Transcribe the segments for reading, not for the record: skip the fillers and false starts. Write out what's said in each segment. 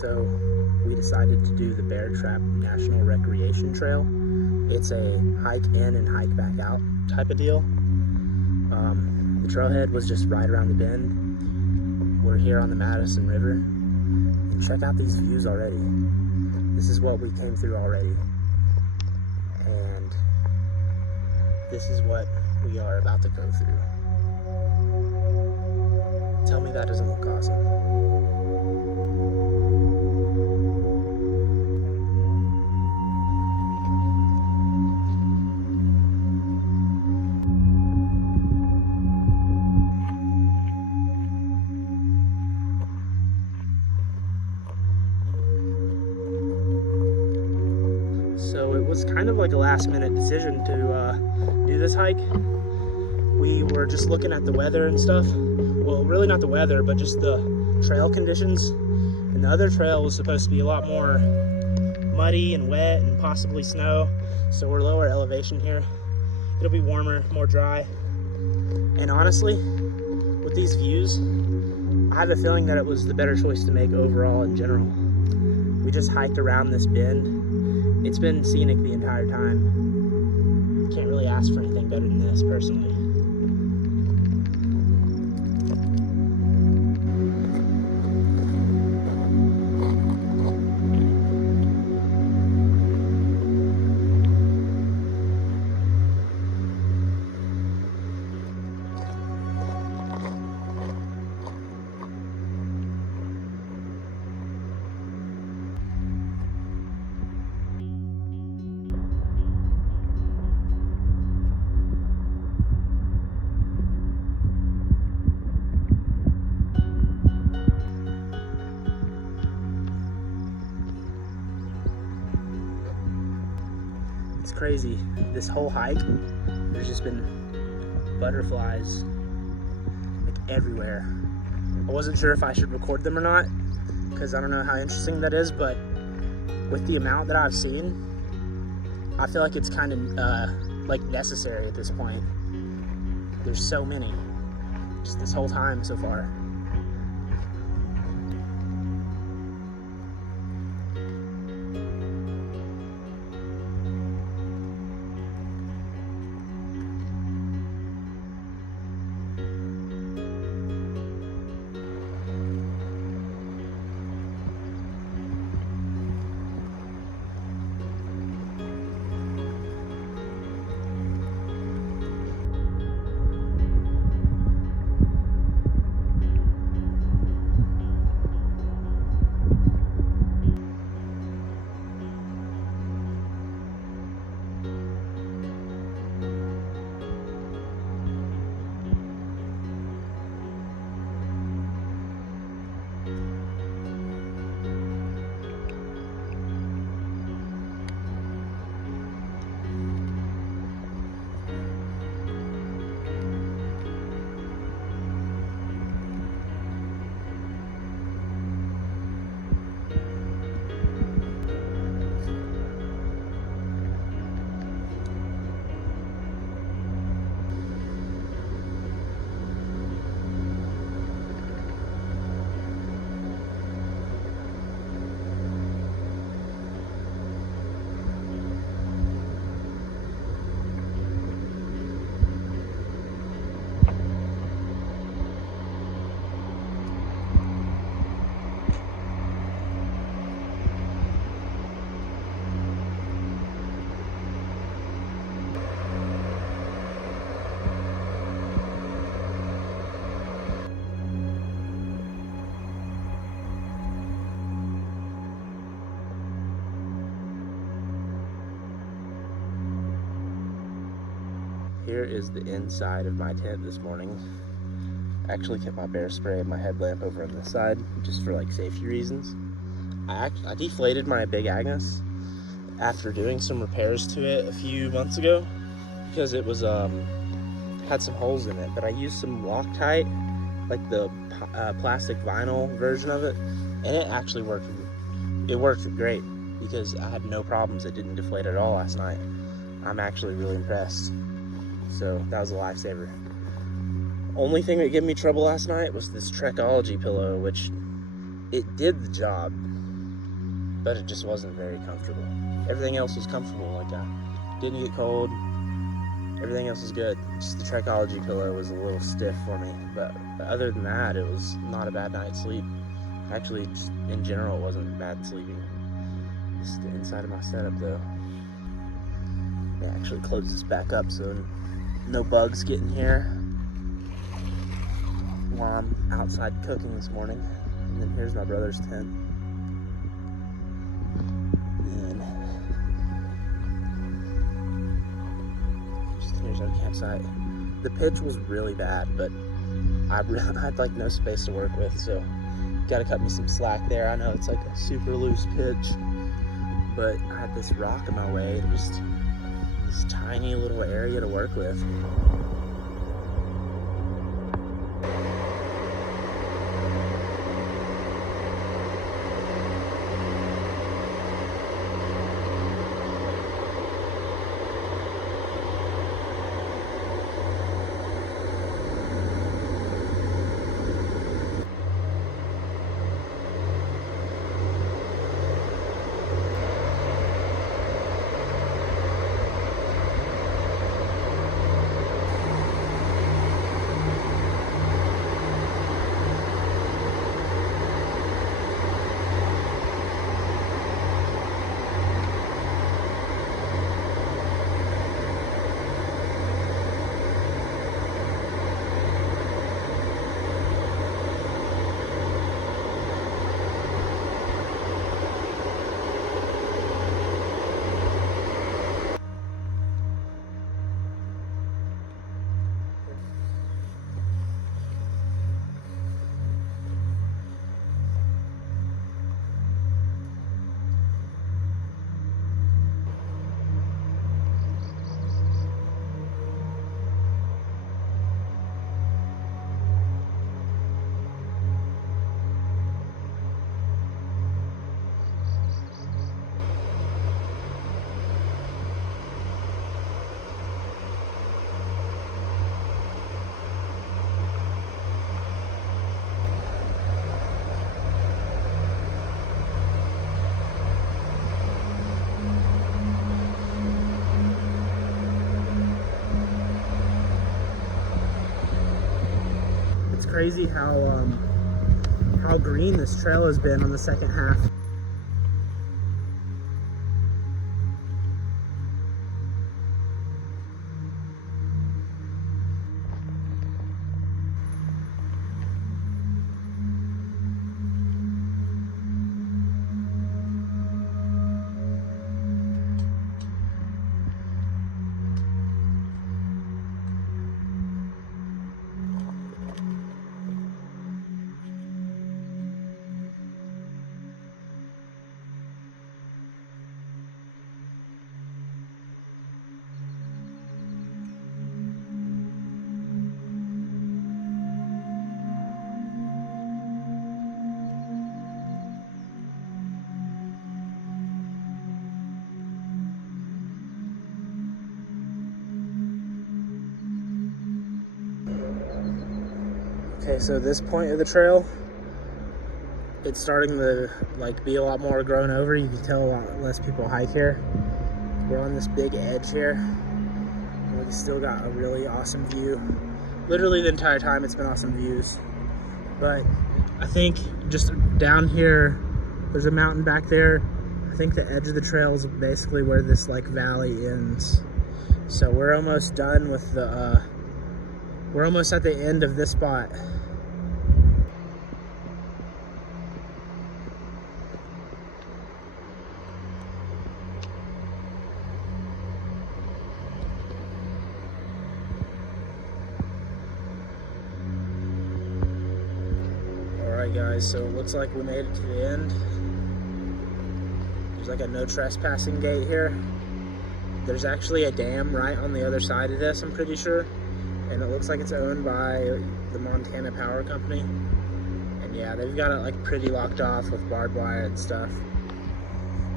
So we decided to do the Bear Trap National Recreation Trail. It's a hike in and hike back out type of deal. The trailhead was just right around the bend. We're here on the Madison River, and check out these views already. This is what we came through already, and this is what we are about to go through. Tell me that doesn't look awesome. So it was kind of like a last minute decision to do this hike. We were just looking at the weather and stuff. Well, really not the weather, but just the trail conditions. And the other trail was supposed to be a lot more muddy and wet and possibly snow. So we're lower elevation here. It'll be warmer, more dry. And honestly, with these views, I have a feeling that it was the better choice to make overall in general. We just hiked around this bend. It's been scenic the entire time. Can't really ask for anything better than this, personally. It's crazy. This whole hike, there's just been butterflies like everywhere. I wasn't sure if I should record them or not, because I don't know how interesting that is, but with the amount that I've seen, I feel like it's kind of like necessary at this point. There's so many, just this whole time so far. Here is the inside of my tent this morning. I actually kept my bear spray and my headlamp over on this side just for like safety reasons. I deflated my Big Agnes after doing some repairs to it a few months ago because it was had some holes in it, but I used some Loctite, like the plastic vinyl version of it, and it actually worked. It worked great because I had no problems. It didn't deflate at all last night. I'm actually really impressed. So that was a lifesaver. Only thing that gave me trouble last night was this Trekology pillow, which it did the job. but it just wasn't very comfortable. Everything else was comfortable. Like I didn't get cold. Everything else was good. Just the Trekology pillow was a little stiff for me, but other than that, it was not a bad night's sleep. Actually, just in general, it wasn't bad sleeping. Just the inside of my setup, though. Yeah, actually close this back up so no bugs get in here while I'm outside cooking this morning. And then here's my brother's tent. And just here's our campsite. The pitch was really bad, but I had like no space to work with, so gotta cut me some slack there. I know it's like a super loose pitch, but I had this rock in my way and just this tiny little area to work with. It's crazy how green this trail has been on the second half. Okay, so this point of the trail, it's starting to like be a lot more grown over. You can tell a lot less people hike here. We're on this big edge here. And we still got a really awesome view. Literally the entire time it's been awesome views. But I think just down here, there's a mountain back there. I think the edge of the trail is basically where this like valley ends. So we're almost done with the, we're almost at the end of this spot. Alright guys, so it looks like we made it to the end. There's like a no trespassing gate here. There's actually a dam right on the other side of this, I'm pretty sure. And it looks like it's owned by the Montana Power Company. And yeah, they've got it like pretty locked off with barbed wire and stuff.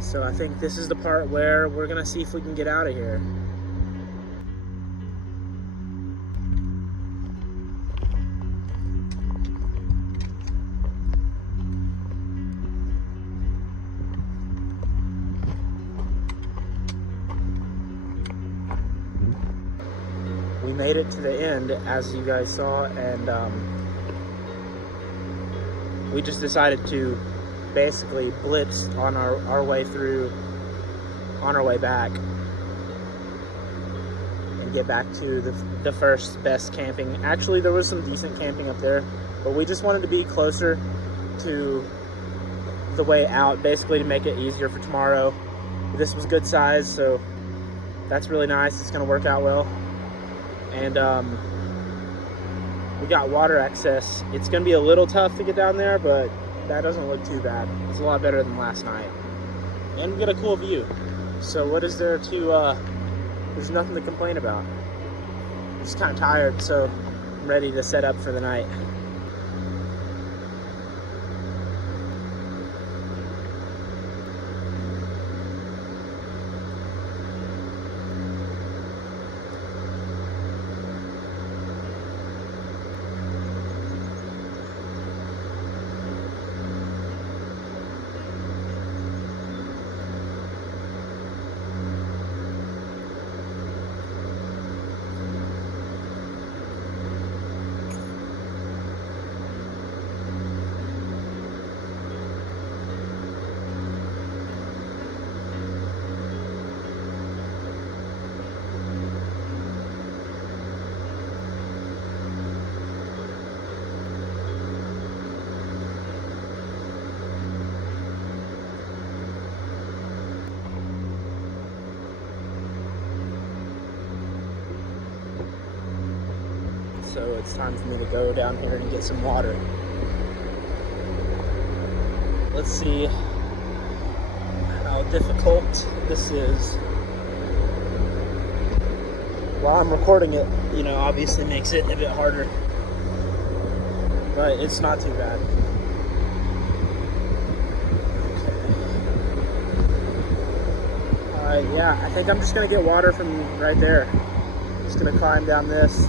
So I think this is the part where we're gonna see if we can get out of here. we made it to the end, as you guys saw, and we just decided to basically blitz on our way through, on our way back, and get back to the first best camping. Actually, there was some decent camping up there, but we just wanted to be closer to the way out, basically to make it easier for tomorrow. This was good size, so that's really nice. It's gonna work out well. And we got water access. It's gonna be a little tough to get down there, but that doesn't look too bad. It's a lot better than last night. And we got a cool view. So what is there to, there's nothing to complain about. I'm just kind of tired, so I'm ready to set up for the night. So it's time for me to go down here and get some water. Let's see how difficult this is. While I'm recording it, you know, obviously makes it a bit harder, but it's not too bad. Yeah, I think I'm just gonna get water from right there. Just gonna climb down this.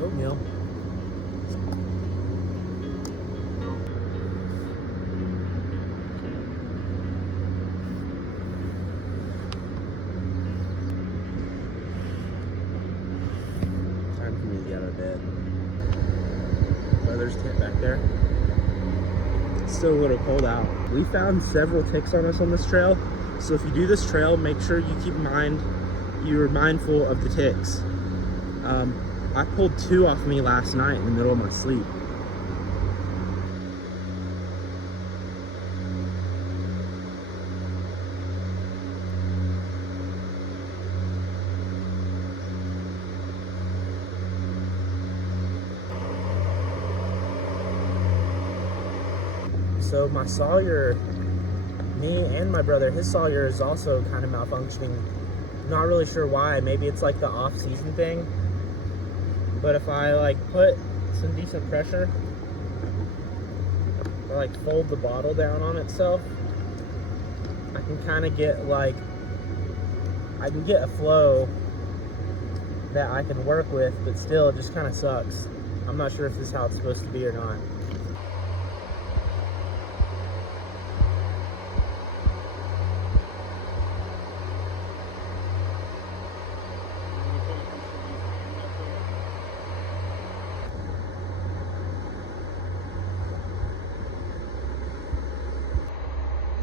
Oatmeal. Time for me to get out of bed. Weather's tent back there. It's still a little cold out. We found several ticks on us on this trail, so if you do this trail, make sure you keep in mind you're mindful of the ticks. I pulled 2 off me last night in the middle of my sleep. So my Sawyer, me and my brother, his Sawyer is also kind of malfunctioning. Not really sure why. Maybe it's like the off-season thing. But if I like put some decent pressure, or like fold the bottle down on itself, I can kind of get like, I can get a flow that I can work with, but still it just kind of sucks. I'm not sure if this is how it's supposed to be or not.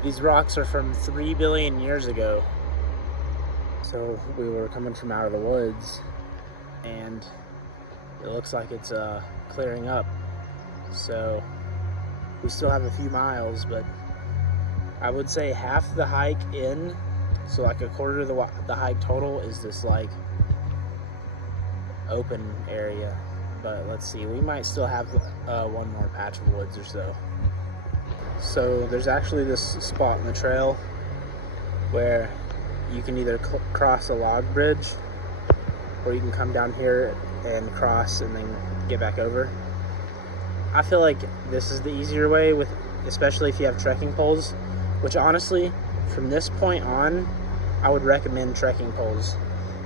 These rocks are from 3 billion years ago. So we were coming from out of the woods, and it looks like it's clearing up. So we still have a few miles, but I would say half the hike in, so like a quarter of the hike total, is this like open area. But let's see, we might still have one more patch of woods or so. So there's actually this spot in the trail where you can either cross a log bridge, or you can come down here and cross and then get back over. I feel like this is the easier way, with especially if you have trekking poles, which honestly, from this point on, I would recommend trekking poles.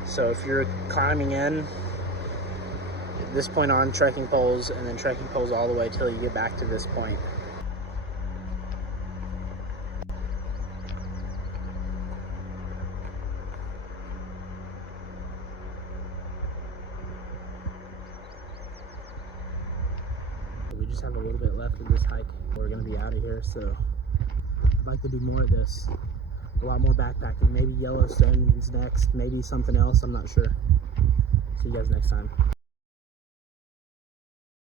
So if you're climbing in, at this point on, trekking poles, and then trekking poles all the way till you get back to this point. We just have a little bit left of this hike. We're gonna be out of here, so I'd like to do more of this. A lot more backpacking. Maybe Yellowstone is next, maybe something else, I'm not sure. See you guys next time.